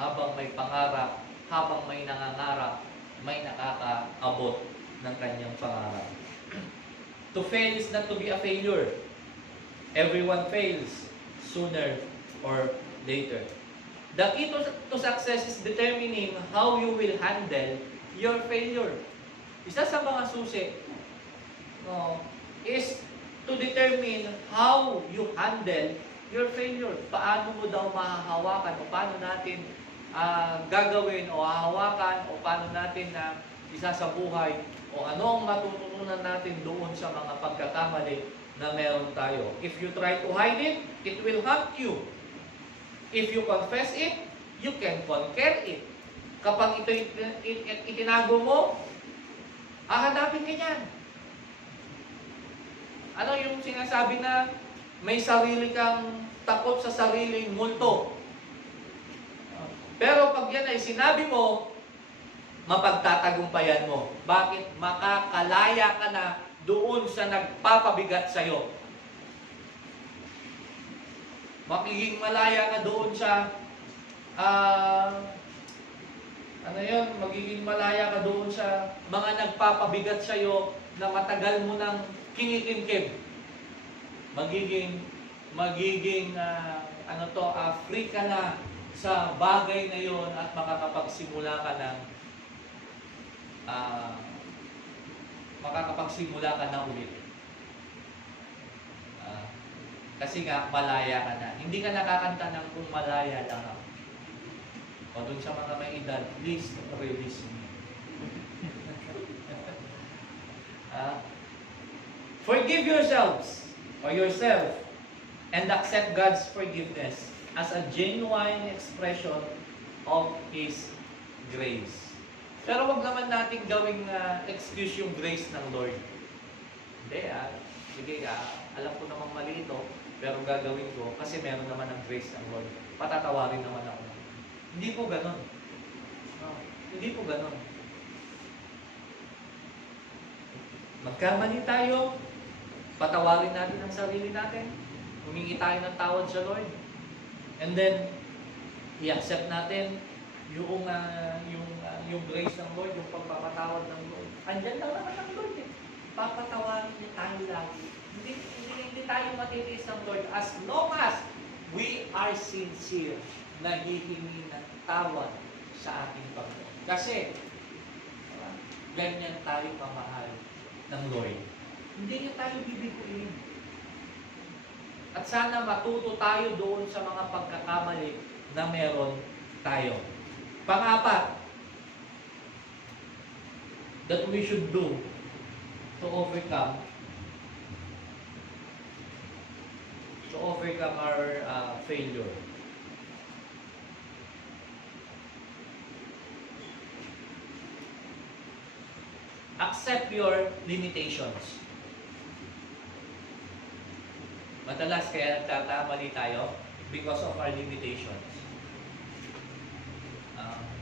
Habang may pangarap, habang may nangangarap, may nakakaabot ng kanyang pangarap. To fail is not to be a failure. Everyone fails sooner or later. The key to success is determining how you will handle your failure. Isa sa mga susi is to determine how you handle your failure. Paano mo daw mahahawakan o paano natin gagawin o hahawakan o paano natin isa sa buhay o ano ang matututunan natin doon sa mga pagkakamali na meron tayo. If you try to hide it, it will haunt you. If you confess it, you can conquer it. Kapag ito itinago mo, hahanapin ka niyan. Ano yung sinasabi na may sarili kang takot sa sariling multo? Pero pag yan ay sinabi mo, mapagtatagumpayan mo. Bakit? Makakalaya ka na doon sa nagpapabigat sa'yo. Magiging malaya ka doon sa magiging malaya ka doon sa mga nagpapabigat sa'yo na matagal mo nang kinikimkim. Magiging free ka na sa bagay na yon at makakapagsimula ka na ulit. Kasi nga, malaya ka na. Hindi ka nakakanta ng kung malaya lang ako. O dun sa mga may edad, please release me. Forgive yourselves or yourself and accept God's forgiveness as a genuine expression of His grace. Pero wag naman natin gawing excuse yung grace ng Lord. Hindi sige alam ko namang mali ito, pero gagawin ko kasi meron naman ang grace ng Lord. Patatawarin naman ako. Hindi po ganon. Hindi po ganon. Magkamali tayo, patawarin natin ang sarili natin, humingi tayo ng tawad sa Lord, and then i-accept natin yung grace ng Lord, yung pagpapatawad ng Lord. Andyan lang naman ang Lord eh. Papatawarin niya tayo lagi. Hindi tayo matitiis ng Lord as long as we are sincere na hihingi ng tawad sa ating Panginoon. Kasi ganyan tayo kamahal ng Lord. Hindi niya tayo bibiguin. At sana matuto tayo doon sa mga pagkakamali na meron tayo. Pang-apat, that we should do to overcome our failure. Accept your limitations. Madalas kaya nagtatamali tayo because of our limitations.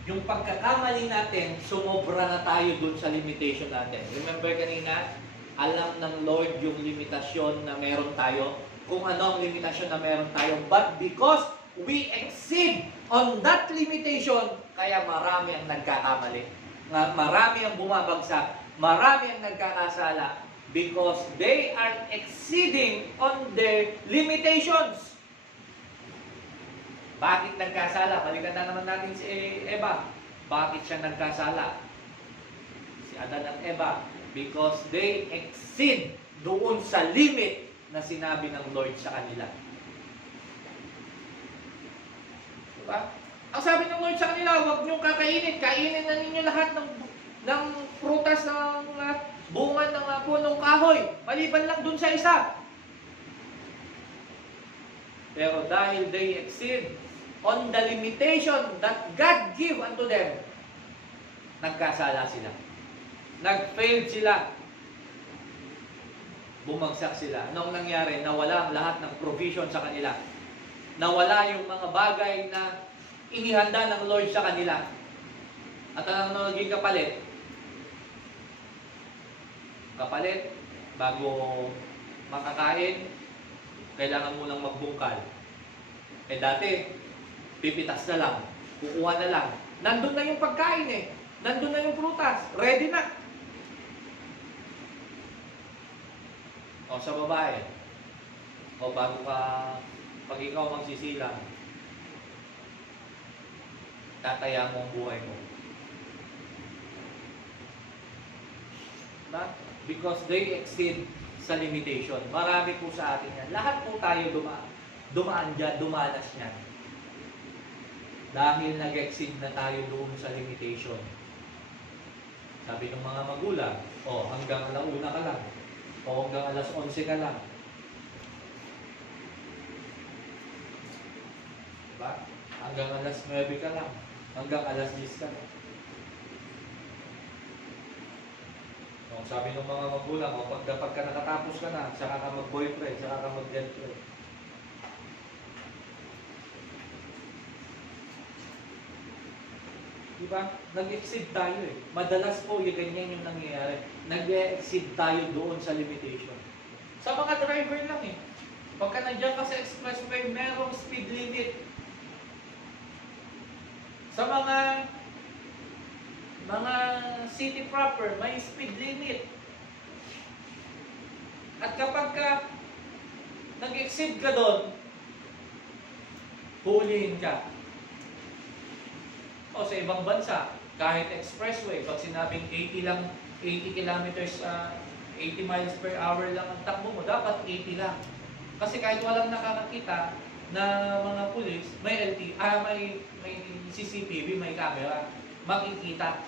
Yung pagkakamali natin, sumobra na tayo dun sa limitation natin. Remember kanina, alam ng Lord yung limitasyon na meron tayo, kung ano ang limitasyon na meron tayo. But because we exceed on that limitation, kaya marami ang nagkakamali. Marami ang bumabagsak, marami ang nagkakasala because they are exceeding on their limitations. Bakit nagkasala? Balikan na naman natin si Eva. Bakit siya nagkasala? Si Adan at Eva. Because they exceed doon sa limit na sinabi ng Lord sa kanila. Diba? Ang sabi ng Lord sa kanila, huwag niyong kakainin. Kainin na ninyo lahat ng prutas ng bunga ng punong kahoy. Maliban lang dun sa isa. Pero dahil they exceed on the limitation that God give unto them, nagkasala sila. Nag-failed sila. Bumagsak sila. Anong nangyari? Nawala ang lahat ng provision sa kanila. Nawala yung mga bagay na inihanda ng Lord sa kanila. At ano naging kapalit? Kapalit, bago makakain, kailangan mo lang magbungkal. Dati, pipitas na lang, kukuha na lang. Nandun na yung pagkain Nandun na yung prutas, ready na. O sa babae, o bago ka, pag ikaw magsisilang, tataya mo ang buhay mo. Diba? Because they exceed sa limitation. Marami po sa atin yan. Lahat po tayo dumaan dyan, dumanas yan. Dahil nag-exceed na tayo doon sa limitation. Sabi ng mga magulang, hanggang alauna ka lang. O hanggang alas 11 ka lang. Diba? Hanggang alas 9 ka lang. Hanggang alas 10 ka lang. Sabi ng mga magulang, pag ka nakatapos ka na, saka ka mag-boyfriend, saka ka mag-girlfriend. Diba? Nag-exceed tayo eh. Madalas po yung ganyan yung nangyayari. Nag-exceed tayo doon sa limitation. Sa mga driver lang eh. Pagka nandiyan ka sa expressway, merong speed limit. Sa mga city proper, may speed limit. At kapag ka nag-exceed ka doon, hulihin ka. O sa ibang bansa, kahit expressway, pag sinabing 80 kilometers, 80 miles per hour lang ang takbo mo, dapat 80 lang. Kasi kahit walang nakakakita na mga pulis, may CCTV, may camera, makikita.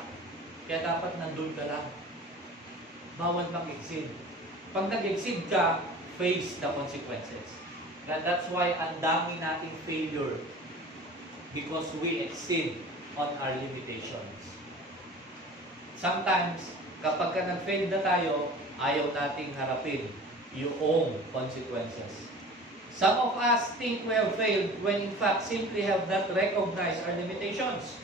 Kaya dapat nandun ka lang. Bawal mag-exceed. Pag nag-exceed ka, face the consequences. And that's why ang dami nating failure. Because we exceed on our limitations. Sometimes, kapag ka nag-fail na tayo, ayaw nating harapin yung consequences. Some of us think we have failed when in fact simply have not recognized our limitations.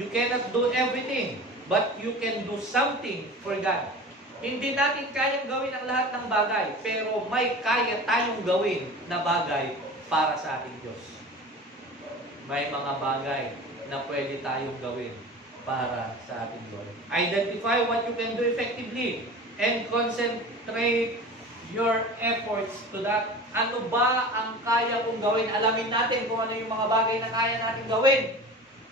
You cannot do everything, but you can do something for God. Hindi natin kayang gawin ang lahat ng bagay, pero may kaya tayong gawin na bagay para sa ating Diyos. May mga bagay na pwede tayong gawin para sa ating Lord. Identify what you can do effectively and concentrate your efforts to that. Ano ba ang kaya kong gawin? Alamin natin kung ano yung mga bagay na kaya natin gawin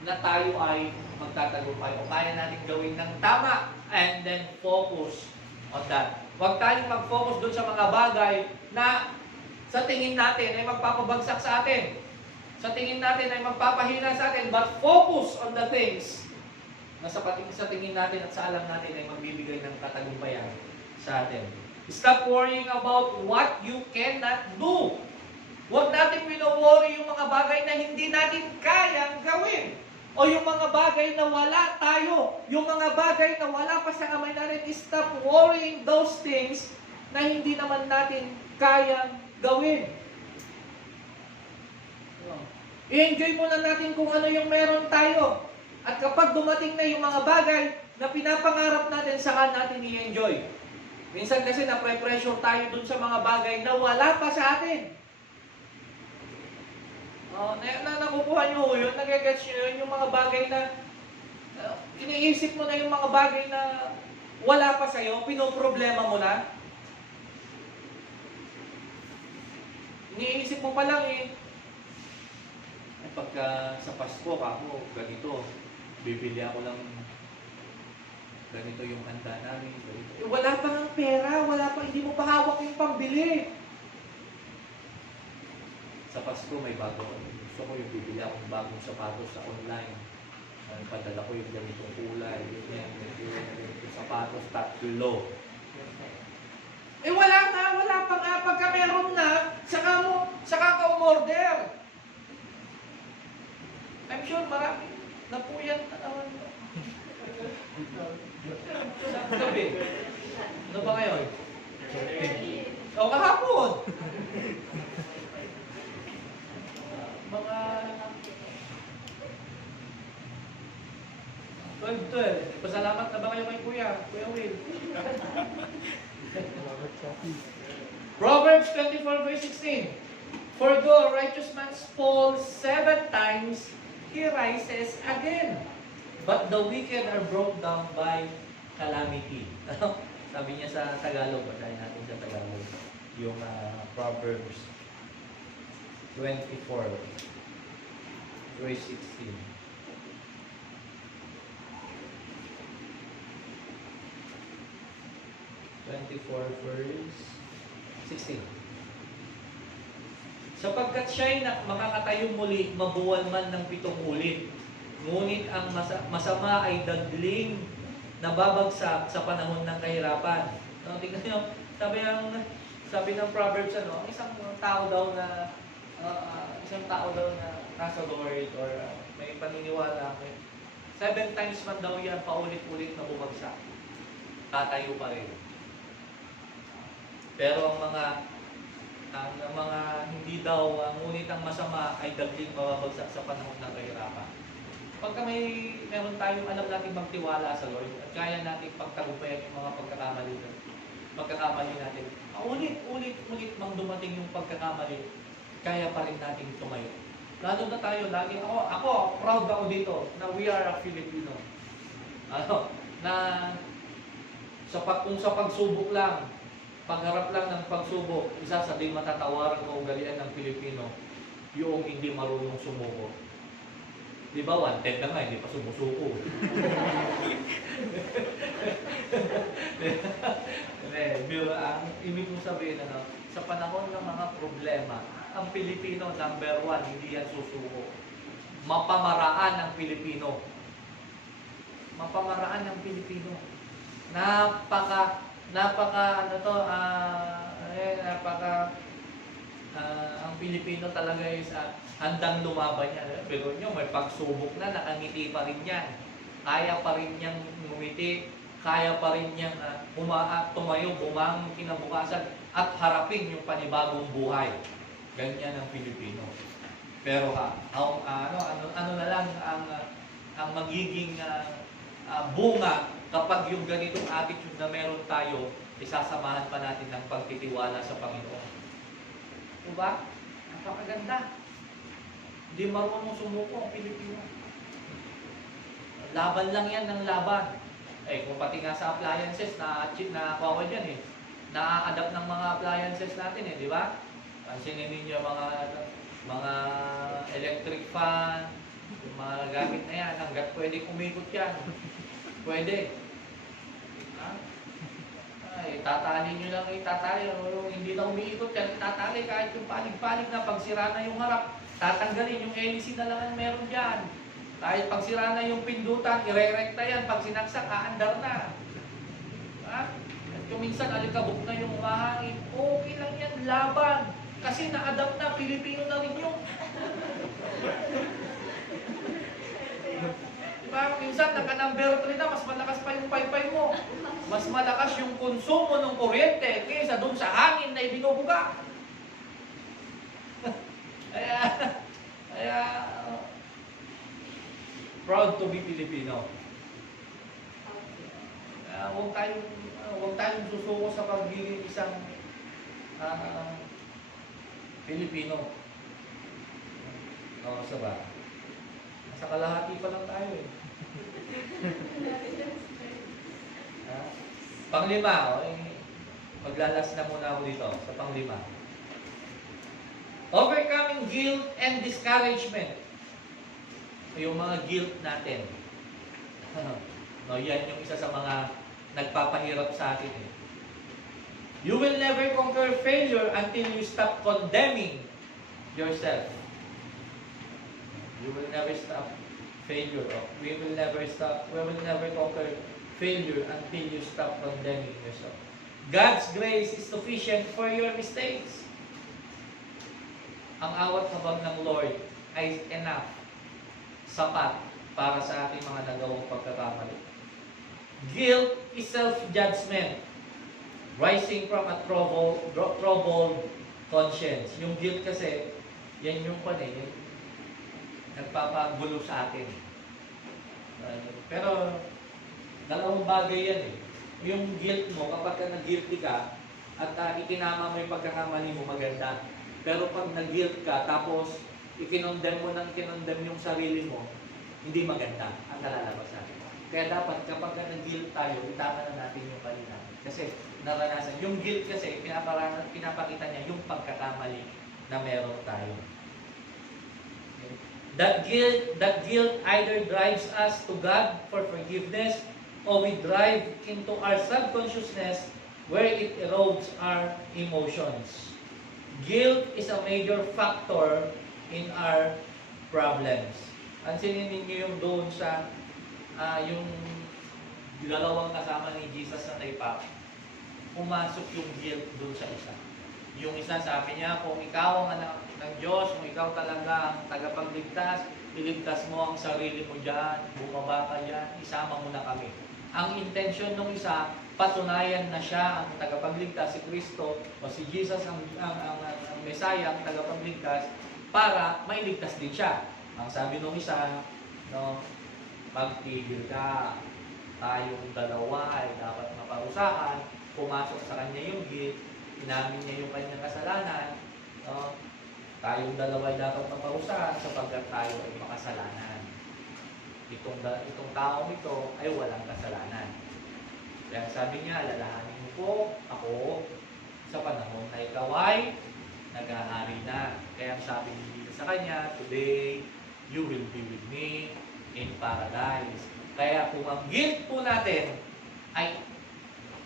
na tayo ay magtatagumpay o kaya natin gawin ng tama, and then focus on that. Huwag tayong mag-focus dun sa mga bagay na sa tingin natin ay magpapabagsak sa atin. Sa tingin natin ay magpapahina sa atin, but focus on the things na sa tingin natin at sa alam natin ay magbibigay ng katagumpayan sa atin. Stop worrying about what you cannot do. Huwag natin wino-worry yung mga bagay na hindi natin kayang gawin. O yung mga bagay na wala tayo. Yung mga bagay na wala pa sa kamay natin. Stop worrying those things na hindi naman natin kayang gawin. I-enjoy muna natin kung ano yung meron tayo. At kapag dumating na yung mga bagay na pinapangarap natin, saka natin i-enjoy. Minsan kasi na-pressure tayo dun sa mga bagay na wala pa sa atin. Nakukuha nyo yun, nagagets nyo yun, yung mga bagay na iniisip mo na yung mga bagay na wala pa sa'yo, pinoproblema mo na. Iniisip mo pa lang pagka sa Pasko ako, ganito, bibili ako lang ganito yung handa namin. Wala pa ng pera, hindi mo pa hawak yung pambili. Sa Pasko may bago. Gusto ko yung bibili akong bagong sapatos sa online. Padala ko yung ganitong kulay, yung sapatos, 3. Wala pa nga. Pagka meron na, saka ka umorder. I'm sure marami. Napuyat na naman. Gabi. Ano ba ngayon? O kahapon. Mga 12. Pasalamat na ba kayo kay Kuya Will? Proverbs 24 verse 16. For though a righteous man falls 7 times, he rises again. But the wicked are brought down by calamity. Sabi niya sa Tagalog, basahin natin sa Tagalog. yung Proverbs 24, verse 16. Verse 16. Sapagkat siya'y makakatayo muli, mabuwal man ng 7 ulit. Ngunit ang masama ay dagling nababagsak sa panahon ng kahirapan. No, tingnan niyo, sabi ng Proverbs, isang tao daw na nasa Lord or may paniniwala, 7 times man daw yan paulit-ulit na bumagsak. Tatayo pa rin. Pero ang mga hindi daw, ngunit ang masama ay dagling mababagsak sa panahon ng kahirapan. Pagka meron tayong alam natin magtiwala sa Lord at kaya natin pagtagumpayan yung mga pagkakamali natin, ulit mang dumating yung pagkakamali, kaya pa rin natin tumayo. Lalo na tayo, ako proud ako dito na we are a Filipino. Kung sa pagsubok lang, pagharap lang ng pagsubok, isa sa di matatawaran o ugalian ng Pilipino, yung hindi marunong sumuko. Di ba, wanted na nga, hindi pa sumusuko. Ang ibig kong sabihin, sa panahon ng mga problema, ang Pilipino, number 1, hindi yan susuko. Mapamaraan ng Pilipino. Ang Pilipino talaga is handang lumaban yan. Pero nyo, may pagsubok na, nakangiti pa rin yan. Kaya pa rin niyang ngumiti, kaya pa rin niyang tumayo, bumangon kinabukasan, at harapin yung panibagong buhay. Ganyan ang Pilipino. Pero ano na lang ang magiging bunga kapag yung ganitong attitude na meron tayo, isasamahan pa natin ng pagtitiwala sa Panginoon. Diba? Napakaganda. Hindi marunong sumuko ang Pilipino. Laban lang yan ng laban. Kung pati nga sa appliances, na-achieve yan na-adapt ng mga appliances natin di ba? Pansinin ninyo mga electric fan, yung mga gamit na yan, hanggat pwede umikot yan. Pwede. Tatali nyo lang itatali. Hindi na umiikot yan, itatali kahit yung palig-palig na pagsira na yung harap, tatanggalin yung LC na lang ang meron dyan. Kahit pagsira na yung pindutan, ire-recta yan. Pag sinaksak, aandar na. At kung minsan alikabok na yung mahangin, okay lang yan, laban. Kasi na-adapt na, Pilipino na rin yung. Diba? Minsan, naka-number 3 na, mas malakas pa yung paypay mo. Mas malakas yung konsumo ng kuryente kaysa dun sa hangin na ibinubuga. Kaya, proud to be Filipino. Huwag tayong susuko sa pagiging isang Filipino. Saba. Nasa kalahati pa lang tayo Panglima, maglalas na muna ako dito sa panglima. Overcoming guilt and discouragement. Yung mga guilt natin. Yan yung isa sa mga nagpapahirap sa atin. You will never conquer failure until you stop condemning yourself. You will never stop failure. We will never conquer failure until you stop condemning yourself. God's grace is sufficient for your mistakes. Ang awat habang ng Lord ay enough, sapat para sa ating mga nagawang pagkakamali. Guilt is self-judgment rising from a troubled conscience. Yung guilt kasi, yan yung nagpapagulo sa atin. Pero dalawang bagay yan Yung guilt mo, kapag nag-guilty ka at itinama mo yung pagkakamali mo, maganda. Pero pag nag-guilt ka, tapos ikinondem mo yung sarili mo, hindi maganda ang nalalabas natin. Kaya dapat kapag nag-guilt tayo, itama na natin yung mali natin. Kasi naranasan. Yung guilt kasi, pinapakita niya yung pagkakamali na meron tayo. Okay? That guilt either drives us to God for forgiveness or we drive into our subconsciousness where it erodes our emotions. Guilt is a major factor in our problems. Pansinin ninyo yung doon sa yung dalawang kasama ni Jesus na naipak, pumasok yung guilt doon sa isa. Yung isa sabi niya, kung ikaw ang anak ng Diyos, kung ikaw talaga ang tagapagligtas, iligtas mo ang sarili mo dyan, bumaba ka dyan, isama mo na kami. Ang intention ng isa, patunayan na siya ang tagapagligtas, si Kristo o si Jesus ang Messiah, ang tagapagligtas, para mailigtas din siya. Ang sabi ng isa, no, magtigil ka, tayong dalawa ay dapat maparusahan, pumasok sa kanya yung guilt, inamin niya yung kanyang kasalanan, no? Tayong dalawa ay dapat maparusahan sapagkat tayo ay makasalanan. Itong taong ito ay walang kasalanan. Kaya sabi niya, alalahanin mo po ako sa panahon na ikaw ay nag-aari na. Kaya sabi niya sa kanya, today you will be with me in paradise. Kaya kung ang guilt po natin ay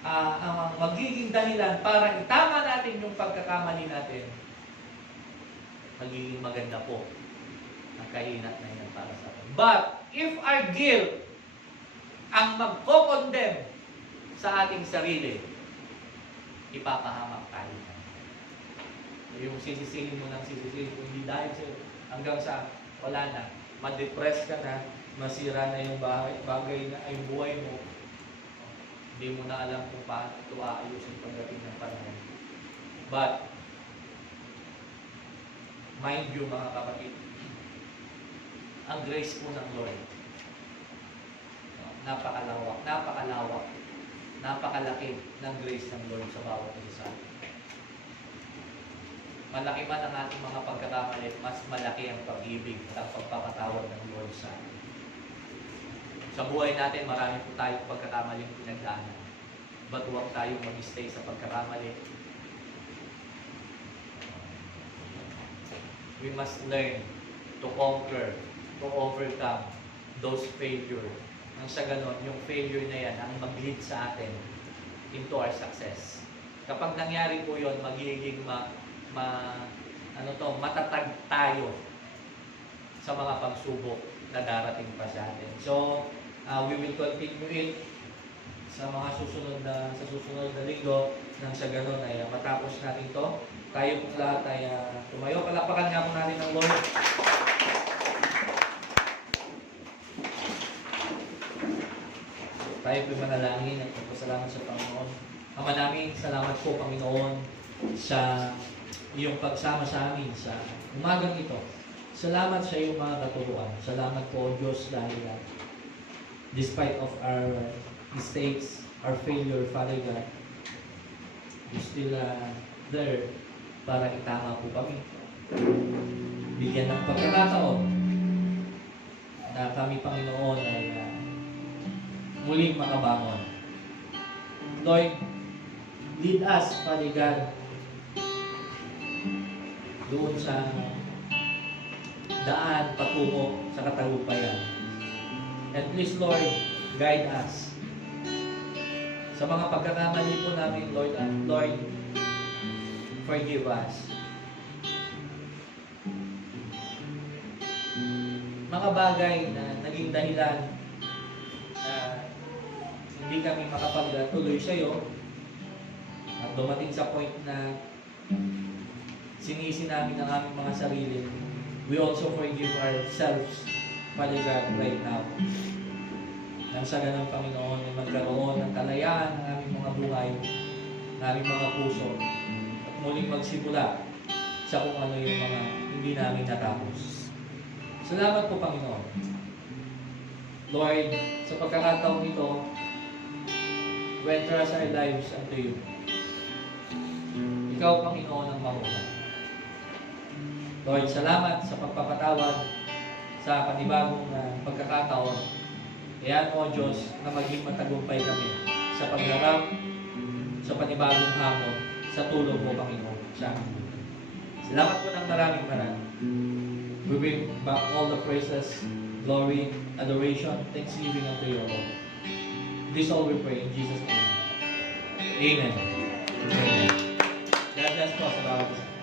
ang magiging dahilan para itama natin yung pagkakamali natin, magiging maganda po ang kahinat na yan para sa atin. But if our guilt ang magko-condemn sa ating sarili, ipapahamak tayo. Yung sisisihin mo ng sisisihin, kung hindi dahil sa'yo, hanggang sa wala na, ma-depress ka na, masira na yung bagay na ay buhay mo, hindi mo na alam kung paano ito aayusin pagdating ng panahon. But, mind you mga kapatid, ang grace po ng Lord, napakalawak, napakalaki ng grace ng Lord sa bawat isa. Malaki man ang ating mga pagkakamali, mas malaki ang pag-ibig at ang pagpapatawad ng Lord sa atin. Sa buhay natin, marami po tayong pagkakamaling pinagdaanan. But huwag tayong mag-stay sa pagkakamali. We must learn to conquer, to overcome those failures. Nang sa ganon, yung failure na yan ang mag-lead sa atin into our success. Kapag nangyari po yun, magiging matatag tayo sa mga pagsubok na darating pa sa atin. So, we will continue it sa mga susunod na linggo nang sa ganon ay matapos natin to. Tayo po lahat ay tumayo. Palapakan nga po natin ng Lord. Tayo po manalangin at magpasalamat sa Panginoon. Ama namin, salamat po Panginoon sa iyong pagsama sa amin sa umagang ito. Salamat sa iyong mga katuruan. Salamat po Diyos dahil despite of our mistakes, our failure, Father God, you still there para itama po kami. Bigyan ng pagkakataon na kami Panginoon ay muling makabangon. Lord, lead us, Father God, doon sa daan patungo sa katagumpayan. And please, Lord, guide us sa mga pagkakamali po namin, Lord, and Lord, forgive us. Mga bagay na naging dahilan na hindi kami makapagtuloy sa iyo at dumating sa point na sinisi namin ang aming mga sarili. We also forgive ourselves, Father God, right now. Nang sa ganang Panginoon ay magkaroon ng kalayaan ng aming mga buhay, ng aming mga puso, at muling magsimula sa kung ano yung mga hindi namin natapos. Salamat po, Panginoon. Lord, sa pagkakataong ito, we entrust our lives unto you. Ikaw, Panginoon, ang mauna. Lord, salamat sa pagpapatawad sa panibagong pagkakataon Ayan o Diyos na maging matagumpay kami sa pagharap, sa panibagong hamon, sa tulong mo, Panginoon, sa aming buhay. Salamat po ng maraming. We bring back all the praises, glory, adoration, thanksgiving unto your Lord. This all we pray in Jesus' name. Amen. Amen. God bless po sa bawat isa.